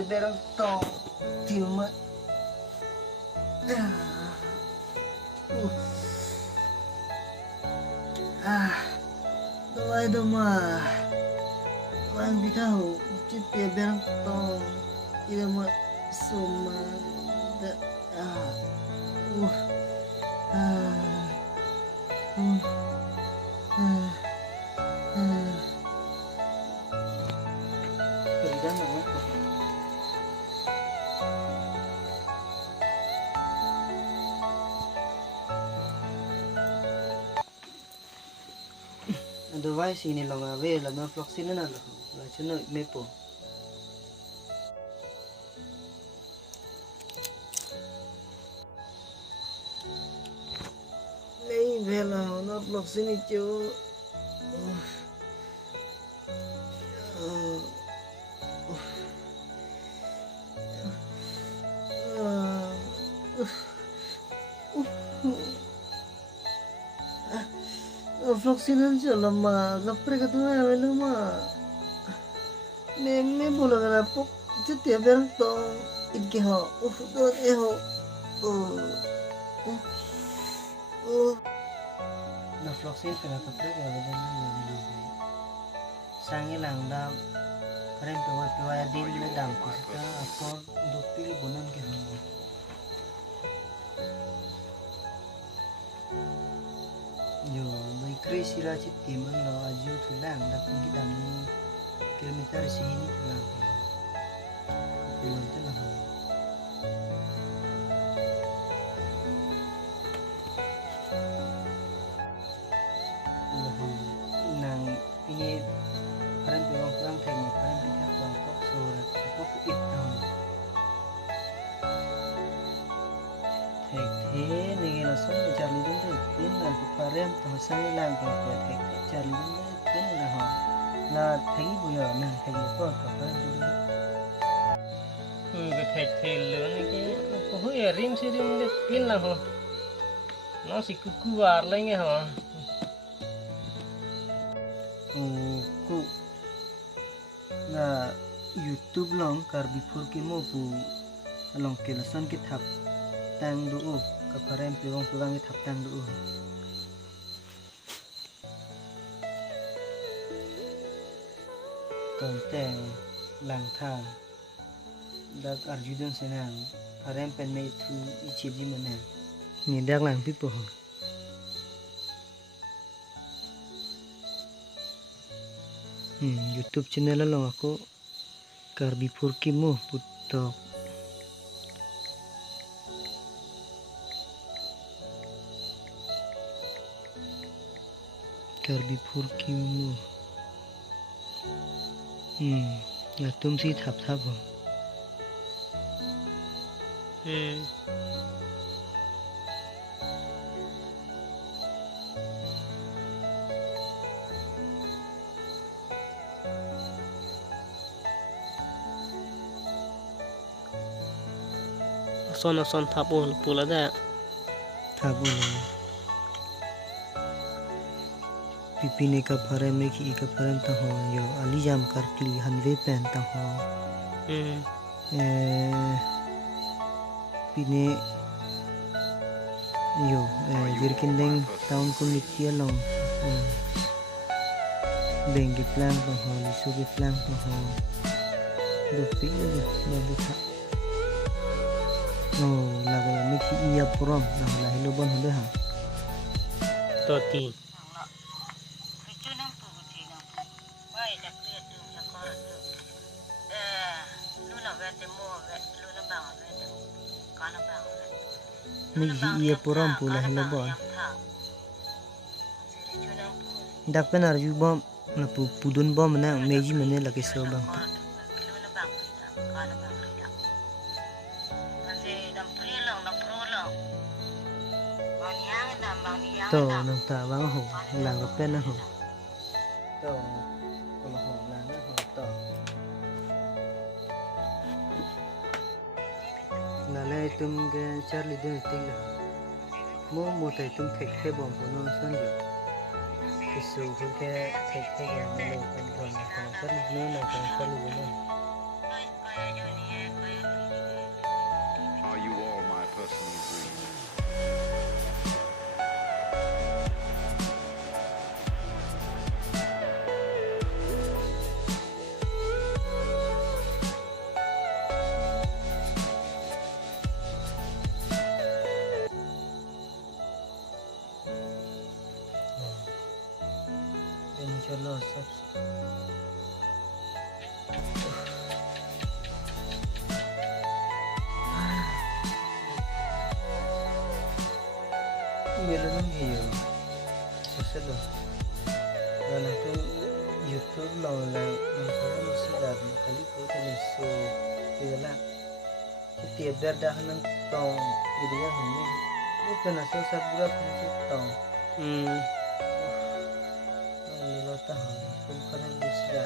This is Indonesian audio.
tiệt berang tong tiêu mất. Doai doma. Doai bikau tiệt berang tong tidak mat soma. Otherwise ini long away la no floxin na la chuno mepo. Nei vela no floxin chu. Floxinan cho lama kapre katuna lama me bola kana pok jete berang to itke ho do e ho na floxin kana kapre ka beda ni sangi lang dam karen to wa din le dam ko ta apo dupil bonan ke ho yo mai krisi ra chit timan lo aju thulang da pun ki dam ni kilometer sini thulang kilometer lah nang ini karen pulang theng karen pikat to kok surat kok it to thế này là sống để charlie đến đây đến là của parent thằng sang làm của thầy charlie đến đây đến là họ là thấy bây giờ nè thầy có parent cái thầy lớn cái có hơi rim xí rim đấy đến là họ nó chỉ cứ vào lên cái họ cụ là YouTube long kar before cái mô pu long cái là san cái thap tang dulu keparem peluang itu tang dulu tentang langkah dak arjudan senang parem pen me itu ichiji mana ni dak lang pipo YouTube channel lo aku karbi purkimu putok karbi purkimu là tum si thap thap không son thap pula dah thap pipine ka phare me ki ka phare ta ho yo ali jam kar kli hanve pen ta ho pine yo jirkin deng town kun nikia long deng ki plan ta ho lisu ki plan ta ho do pi yo do tha laga ya me ki iya prom la helo bon hode ha toti iya puram pula hello bon dak penar ju bom na pudun bom na meji mene lagi so bang to nang ta bang ho lang ka pen na ho to ko ho lang na ho to là lẽ tum cái Charlie đến tính là mua tay tum thịt cái bom của nó xong rồi cái số cái thịt cái này nó còn còn là còn rất nữa là còn rất là Chalo sab Meron ng hiyo. Susalo. Wala itong YouTube lang lang. Ang sila. Nakalimutan na so. Tigala. Setiap dadahan ng tong. Iriya humi. Ito na so sa burak na si tong. Nilota ha. Kung parang sila.